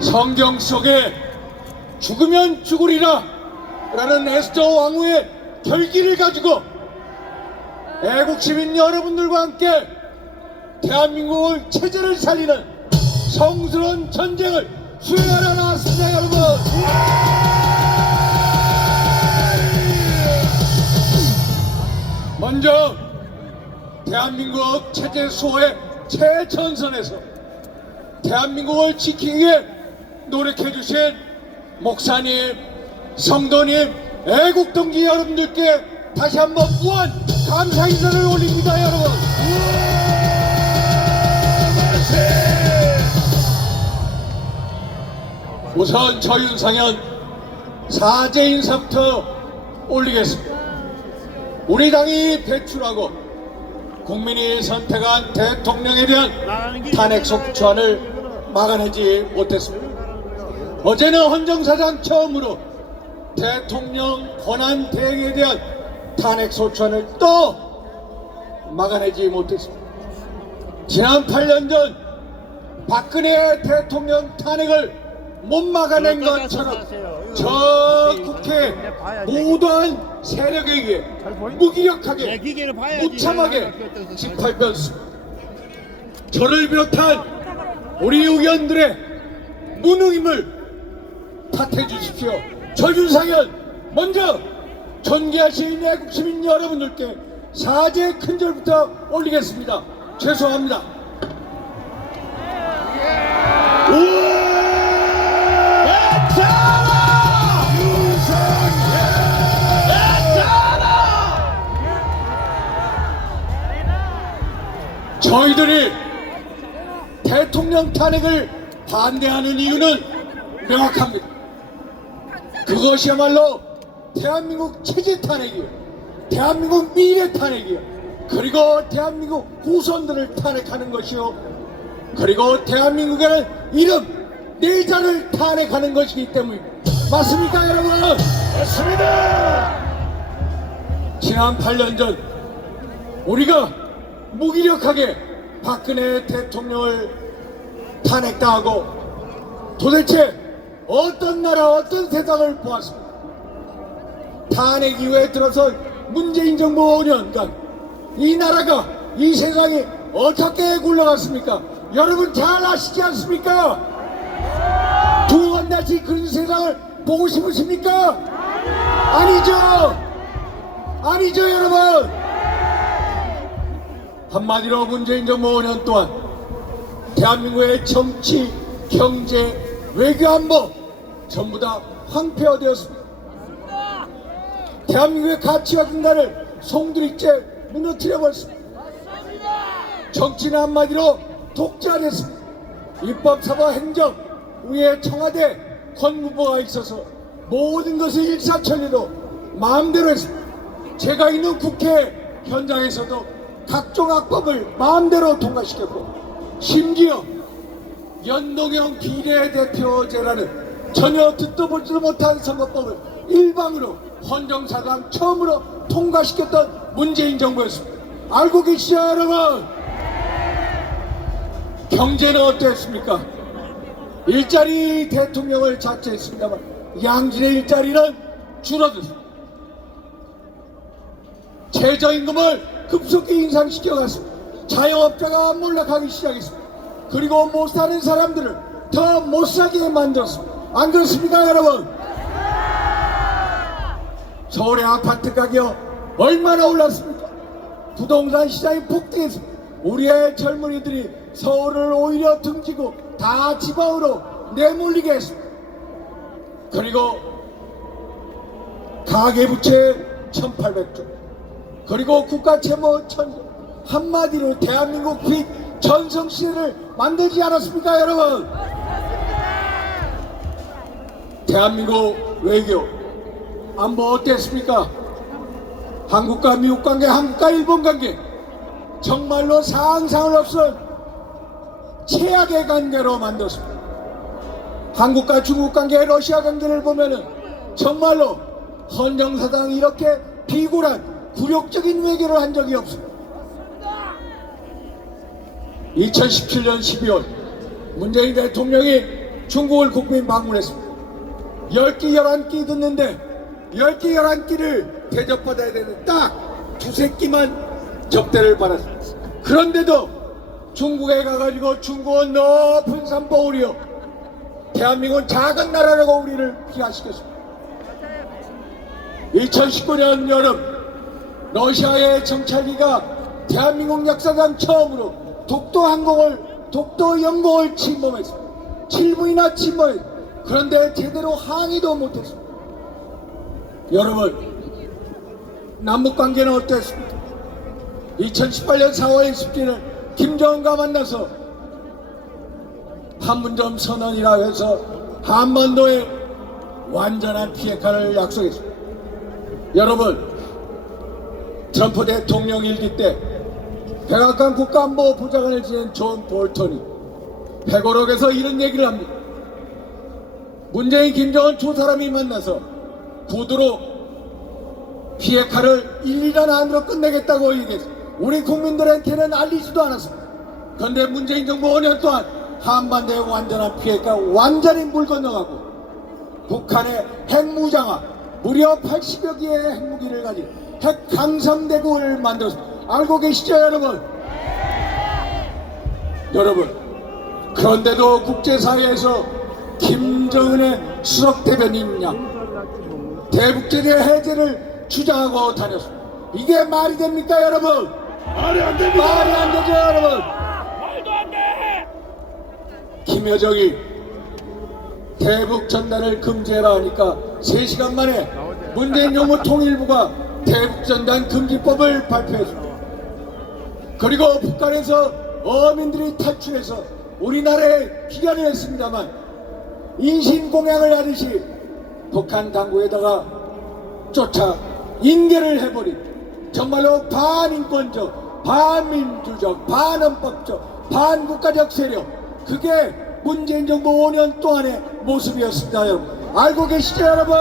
성경 속에 죽으면 죽으리라 라는 에스더 왕후의 결기를 가지고 애국 시민 여러분들과 함께 대한민국을 체제를 살리는 성스러운 전쟁을 수행하러 나왔습니다. 여러분, 먼저 대한민국 체제 수호의 최전선에서 대한민국을 지키기 위해 노력해 주신 목사님, 성도님, 애국동지 여러분들께 다시 한번 무한 감사 인사를 올립니다. 여러분, 우선 저윤상현 사죄 인사부터 올리겠습니다. 우리 당이 배출하고 국민이 선택한 대통령에 대한 탄핵 소추안을 막아내지 못했습니다. 어제는 헌정사상 처음으로 대통령 권한 대행에 대한 탄핵 소추안을 또 막아내지 못했습니다. 지난 8년 전 박근혜 대통령 탄핵을 못 막아낸 것처럼 저 국회 모든 세력에 의해 무기력하게 무참하게 짓밟혔습니다. 저를 비롯한 우리 의원들의 무능임을 탓해 주십시오. 저윤상현 먼저 존귀하신 애국시민 여러분들께 사죄의 큰절부터 올리겠습니다. 죄송합니다. 저희들이 대통령 탄핵을 반대하는 이유는 명확합니다. 그것이야말로 대한민국 체제 탄핵이에요. 대한민국 미래 탄핵이에요. 그리고 대한민국 후손들을 탄핵하는 것이요, 그리고 대한민국에는 이름, 내자를 탄핵하는 것이기 때문입니다. 맞습니까 여러분? 맞습니다. 지난 8년 전 우리가 무기력하게 박근혜 대통령을 탄핵당하고 도대체 어떤 나라, 어떤 세상을 보았습니까? 탄핵 이후에 들어서 문재인 정부 5년간 이 나라가, 이 세상이 어떻게 굴러갔습니까? 여러분 잘 아시지 않습니까? 두 번 다시 그런 세상을 보고 싶으십니까? 아니죠. 아니죠 여러분. 한마디로 문재인 정부 5년 동안 대한민국의 정치, 경제, 외교, 안보 전부 다 황폐화되었습니다. 대한민국의 가치와 근간을 송두리째 무너뜨려버렸습니다. 정치는 한마디로 독재화됐습니다. 입법, 사법, 행정 위에 청와대, 법무부가 있어서 모든 것을 일사천리로 마음대로 했습니다. 제가 있는 국회 현장에서도 각종 악법을 마음대로 통과시켰고, 심지어 연동형 비례대표제라는 전혀 듣도 보지도 못한 선거법을 일방으로 헌정사상 처음으로 통과시켰던 문재인 정부였습니다. 알고 계시죠 여러분? 경제는 어땠습니까? 일자리 대통령을 자처했습니다만 양질의 일자리는 줄어들었습니다. 최저임금을 급속히 인상시켜갔습니다. 자영업자가 몰락하기 시작했습니다. 그리고 못 사는 사람들을 더 못 살게 만들었습니다. 안 그렇습니까 여러분? 서울의 아파트 가격 얼마나 올랐습니까? 부동산 시장이 폭등했습니다. 우리의 젊은이들이 서울을 오히려 등지고 다 지방으로 내몰리게 했습니다. 그리고 가계부채 1800조, 그리고 국가채무 1000조, 한마디로 대한민국 빚 전성시대를 만들지 않았습니까 여러분? 대한민국 외교, 안보 어땠습니까? 한국과 미국 관계, 한국과 일본 관계, 정말로 상상을 없을 최악의 관계로 만들었습니다. 한국과 중국 관계, 러시아 관계를 보면은 정말로 헌정사상 이렇게 비굴한 굴욕적인 외교를 한 적이 없습니다. 2017년 12월 문재인 대통령이 중국을 국민 방문했습니다. 10끼 11끼 듣는데 10끼 11끼를 대접받아야 되는 딱 두세 끼만 접대를 받았습니다. 그런데도 중국에 가가지고 중국은 높은 산봉우리요, 대한민국은 작은 나라라고 우리를 비하시켰습니다. 2019년 여름 러시아의 정찰기가 대한민국 역사상 처음으로 독도 영공을 침범했습니다. 7분이나 침범했습니다. 그런데 제대로 항의도 못했습니다. 여러분, 남북관계는 어땠습니까? 2018년 4월 27일 김정은과 만나서 판문점 선언이라 해서 한반도에 완전한 비핵화를 약속했습니다. 여러분, 트럼프 대통령 일기 때 백악관 국가안보보좌관을 지낸 존 볼턴이 회고록에서 이런 얘기를 합니다. 문재인, 김정은 두 사람이 만나서 구두로 비핵화를 1, 2년 안으로 끝내겠다고 얘기했습니다. 우리 국민들한테는 알리지도 않았습니다. 그런데 문재인 정부 5년 동안 한반도의 완전한 비핵화 완전히 물 건너가고 북한의 핵무장화, 무려 80여 개의 핵무기를 가진 핵 강성대국을 만들었습니다. 알고 계시죠, 여러분? 여러분, 그런데도 국제사회에서 김정은의 수석 대변인이냐 대북제재 해제를 주장하고 다녔습니다. 이게 말이 됩니까, 여러분? 말이 안 됩니다. 말이 안 되죠, 여러분? 말도 안 돼. 김여정이 대북 전단을 금지해라 하니까 3시간 만에 문재인 정부 통일부가 대북 전단 금지법을 발표했습니다. 그리고 북한에서 어민들이 탈출해서 우리나라에 귀환을 했습니다만 인신공양을 하듯이 북한 당국에다가 쫓아 인계를 해버린 정말로 반인권적, 반민주적, 반헌법적, 반국가적 세력, 그게 문재인 정부 5년 동안의 모습이었습니다. 여러분, 알고 계시죠, 여러분?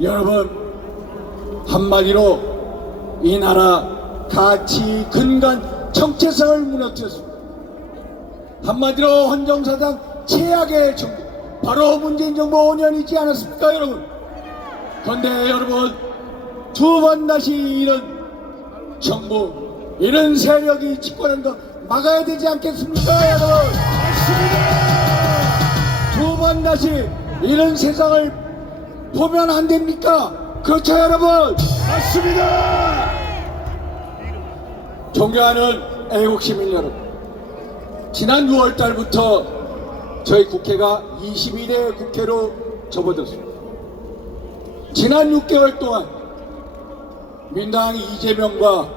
여러분, 한마디로 이 나라 가치, 근간, 정체성을 무너뜨렸습니다. 한마디로 헌정사상 최악의 정부, 바로 문재인 정부 5년이지 않았습니까, 여러분? 그런데 여러분, 두 번 다시 이런 정부, 이런 세력이 집권한 거 막아야 되지 않겠습니까, 여러분? 두 번 다시 이런 세상을 보면 안 됩니까? 그렇죠, 여러분? 맞습니다. 존경하는 애국시민 여러분, 지난 6월 달부터 저희 국회가 22대 국회로 접어들었습니다. 지난 6개월 동안 민당 이재명과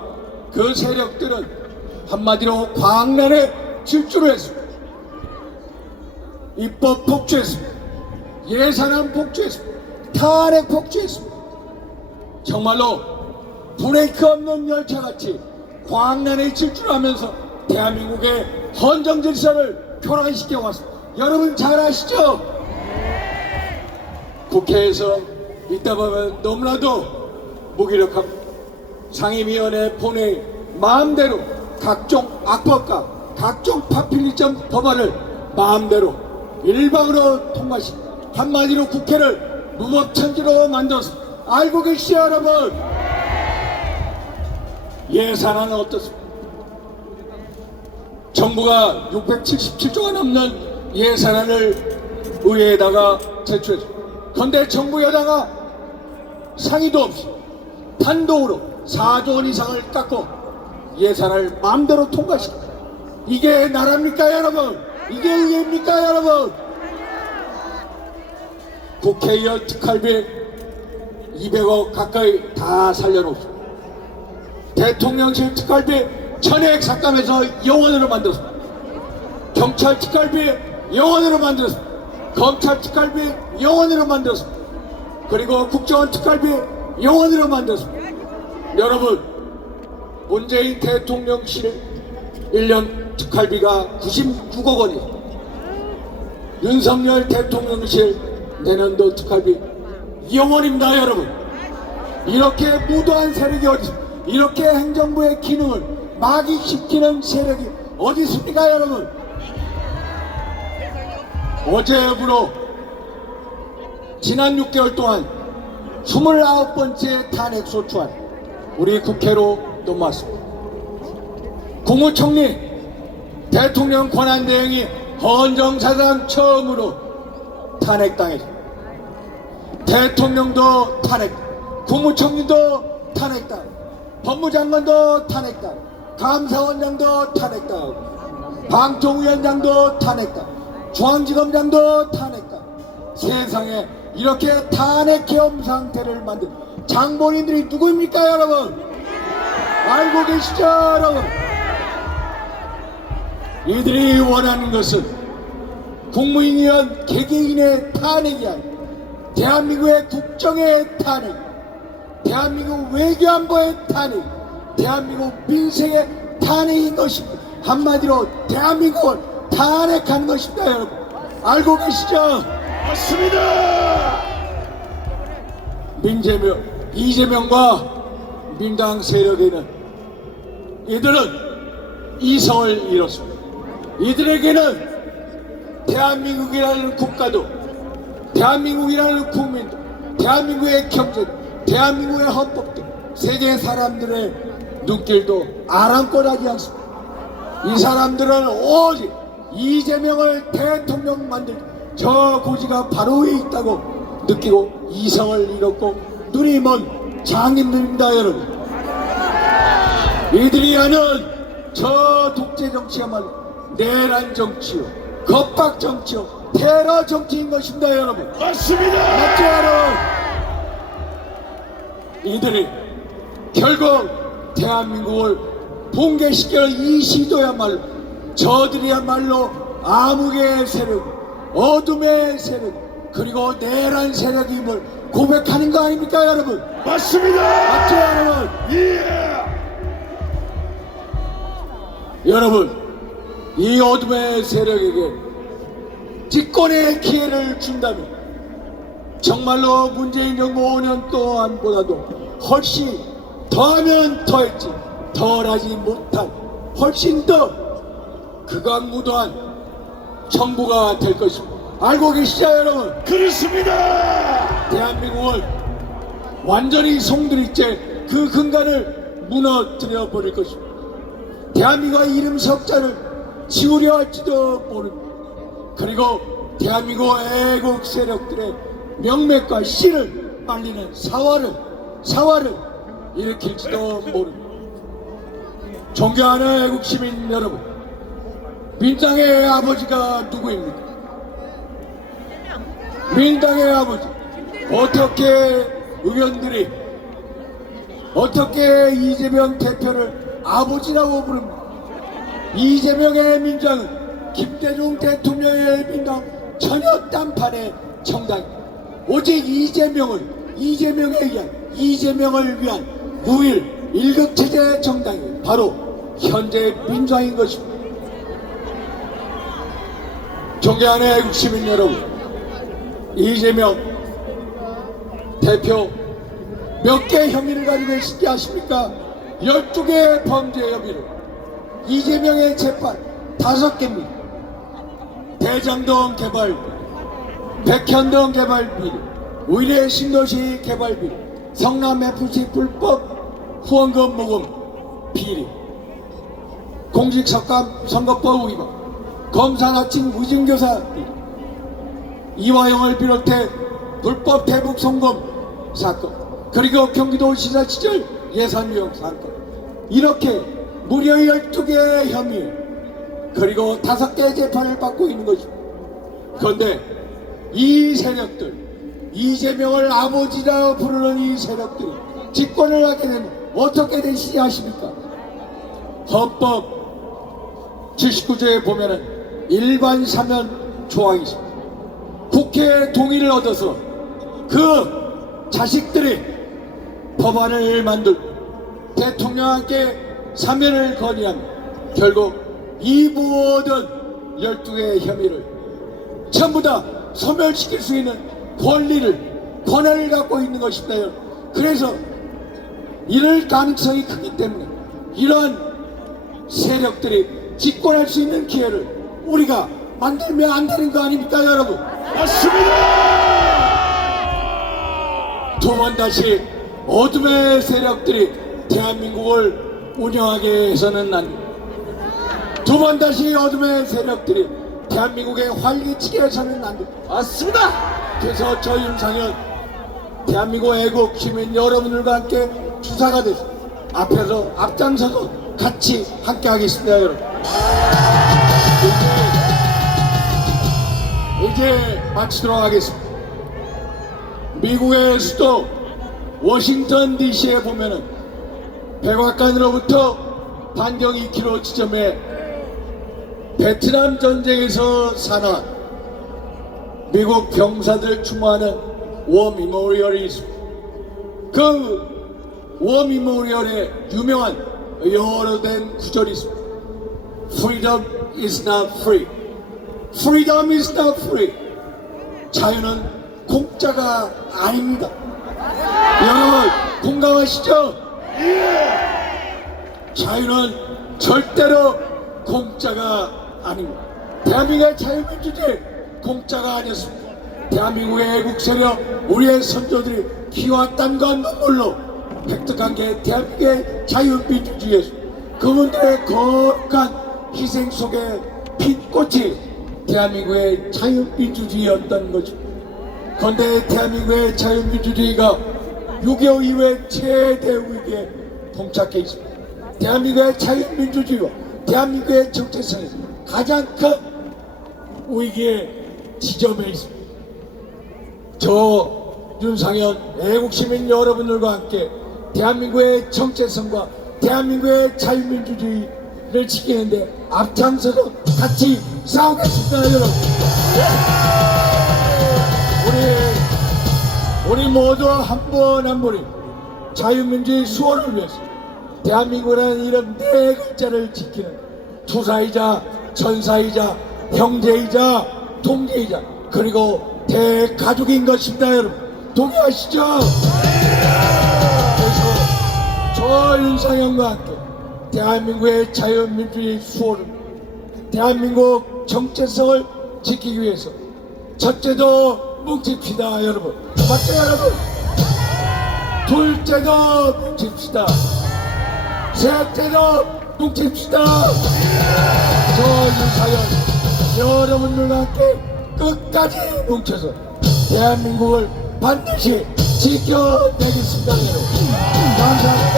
그 세력들은 한마디로 광란에 질주를 했습니다. 입법 폭주했습니다. 예산안 폭주했습니다. 탄핵 폭주했습니다. 정말로 브레이크 없는 열차같이 광란에 질주를 하면서 대한민국의 헌정 질서를 교란시켜 왔습니다. 여러분 잘 아시죠? 국회에서 있다 보면 너무나도 무기력합니다. 상임위원회 본회의 마음대로 각종 악법과 각종 파퓰리즘 법안을 마음대로 일방으로 통과시킵니다. 한마디로 국회를 무법천지로 만들었습니다. 알고 계시죠, 여러분? 예산안은 어떻습니까? 정부가 677조가 넘는 예산안을 의회에다가 제출했습니다. 그런데 정부 여당이 상의도 없이 단독으로 4조 원 이상을 깎고 예산을 마음대로 통과시킵니다. 이게 나라입니까, 여러분? 이게 의회입니까, 여러분? 국회의원 특활비 200억 가까이 다 살려놓습니다. 대통령실 특활비 전액 삭감해서 영원으로 만들었습니다. 경찰 특활비 영원으로 만들었습니다. 검찰 특활비 영원으로 만들었습니다. 그리고 국정원 특활비 영원으로 만들었습니다. 여러분, 문재인 대통령실 1년 특활비가 96억 원이에요. 윤석열 대통령실 내년도 특활비 영원입니다, 여러분. 이렇게 무도한 세력이 어디 있습니까? 이렇게 행정부의 기능을 마귀시키는 세력이 어디 있습니까, 여러분? 어제부로 지난 6개월 동안 29번째 탄핵 소추안 우리 국회로 넘어왔습니다. 국무총리 대통령 권한대행이 헌정사상 처음으로 탄핵당했습니다. 대통령도 탄핵, 국무총리도 탄핵당, 법무장관도 탄핵당, 감사원장도 탄핵당, 방통위원장도 탄핵당, 중앙지검장도 탄핵당. 세상에 이렇게 탄핵 계엄 상태를 만든 장본인들이 누구입니까, 여러분? 알고 계시죠, 여러분? 이들이 원하는 것은 국무위원 개개인의 탄핵이 아니라 대한민국의 국정의 탄핵, 대한민국 외교안보의 탄핵, 대한민국 민생의 탄핵인 것입니다. 한마디로 대한민국을 탄핵하는 것입니다, 여러분. 알고 계시죠? 맞습니다. 이재명과 민당 세력에는 이들은 이성을 잃었습니다. 이들에게는 대한민국이라는 국가도, 대한민국이라는 국민도, 대한민국의 경제도, 대한민국의 헌법도, 세계 사람들의 눈길도 아랑곳하지 않습니다. 이 사람들은 오직 이재명을 대통령 만들 저 고지가 바로 위에 있다고 느끼고 이성을 잃었고 눈이 먼 장인들입니다, 여러분. 이들이 하는 저 독재 정치야말로 내란 정치요, 겁박 정치요, 테러 정치인 것입니다, 여러분. 맞습니다. 맞죠, 여러분? 이들이 결국 대한민국을 붕괴시킬 이 시도야말로 저들이야말로 암흑의 세력, 어둠의 세력, 그리고 내란 세력임을 고백하는 거 아닙니까, 여러분? 맞습니다. 맞죠, 여러분? 예. 여러분, 이 어둠의 세력에게 집권의 기회를 준다면 정말로 문재인 정부 5년 동안보다도 훨씬 더하면 더했지 덜하지 못한 훨씬 더 극악무도한 정부가 될 것입니다. 알고 계시죠, 여러분? 그렇습니다. 대한민국을 완전히 송두리째 그 근간을 무너뜨려 버릴 것입니다. 대한민국의 이름 석자를 지우려 할지도 모릅니다. 그리고 대한민국 애국 세력들의 명맥과 씨를 말리는 사활을 일으킬지도 모릅니다. 존경하는 애국 시민 여러분, 민당의 아버지가 누구입니까? 민당의 아버지, 어떻게 의원들이 어떻게 이재명 대표를 아버지라고 부릅니까? 이재명의 민당은 김대중 대통령의 민당 전혀 딴판의 정당입니다. 오직 이재명을 위한 무일 일극체제 정당이 바로 현재 민주당인 것입니다. 존경하는 애국 시민 여러분, 이재명 대표 몇 개 혐의를 가지고 계시지 아십니까? 12개의 범죄 혐의로 이재명의 재판 5개입니다. 대장동 개발 비리, 백현동 개발 비리, 의뢰 신도시 개발 비리, 성남 FC 불법 후원금 모금 비리, 공직선거법 위반, 검사 나칭 무증교사 비리, 이화영을 비롯해 불법 대북 송금 사건, 그리고 경기도 시사시절 예산위원 사건, 이렇게 무려 12개의 혐의, 그리고 5개의 재판을 받고 있는 것입니다. 그런데 이 세력들, 이재명을 아버지라 부르는 이 세력들이 집권을 하게 되면 어떻게 되시지 아십니까? 헌법 79조에 보면은 일반 사면 조항이 있습니다. 국회의 동의를 얻어서 그 자식들이 법안을 만들고 대통령께 사면을 건의하면 결국 이 모든 12개의 혐의를 전부 다 소멸시킬 수 있는 권한을 갖고 있는 것입니다. 그래서 이럴 가능성이 크기 때문에 이러한 세력들이 집권할 수 있는 기회를 우리가 만들면 안 되는 거 아닙니까, 여러분? 맞습니다. 두 번 다시 어둠의 세력들이 대한민국을 운영하게 해서는 안 됩니다. 두 번 다시 어둠의 세력들이 대한민국에 활기치게 해서는 안 됩니다. 맞습니다. 그래서 저 윤상현 대한민국 애국 시민 여러분들과 함께 주사가 돼서 앞에서 앞장서서 같이 함께 하겠습니다, 여러분. 이제 마치도록 하겠습니다. 미국의 수도 워싱턴 DC에 보면은 백악관으로부터 반경 2km 지점에 베트남 전쟁에서 사망한 미국 병사들 추모하는 워 미모리얼이 있습니다. 그 워 미모리얼에 유명한 영어로 된 구절이 있습니다. Freedom is not free. Freedom is not free. 자유는 공짜가 아닙니다. 여러분 공감하시죠? 자유는 절대로 공짜가 아닙니다. 대한민국의 자유민주주의 공짜가 아니었습니다. 대한민국의 애국 세력 우리의 선조들이 피와 땀과 눈물로 획득한 게 대한민국의 자유민주주의였습니다. 그분들의 거룩한 희생 속에 핀 꽃이 대한민국의 자유민주주의였던 거죠. 그런데 대한민국의 자유민주주의가 6.25 이후에 최대 위기에 봉착해 있습니다. 대한민국의 자유민주주의와 대한민국의 정체성이 가장 큰 위기의 지점에 있습니다. 저 윤상현 애국시민 여러분들과 함께 대한민국의 정체성과 대한민국의 자유민주주의를 지키는데 앞장서서 같이 싸우겠습니다, 여러분. 우리 모두 한 분 한 분이 자유민주주의 수호를 위해서 대한민국이라는 이름 네 글자를 지키는 투사이자 전사이자 형제이자 동지이자 그리고 대가족인 것입니다, 여러분. 동의하시죠? 그래서 저 윤상현과 함께 대한민국의 자유민주주의 수호를 대한민국 정체성을 지키기 위해서 첫째도 뭉칩시다, 여러분. 맞죠, 여러분? 둘째도 뭉칩시다. 셋째도 뭉칩시다. 저 윤상현 여러분들과 함께 끝까지 뭉쳐서 대한민국을 반드시 지켜내겠습니다, 여러분. 감사합니다.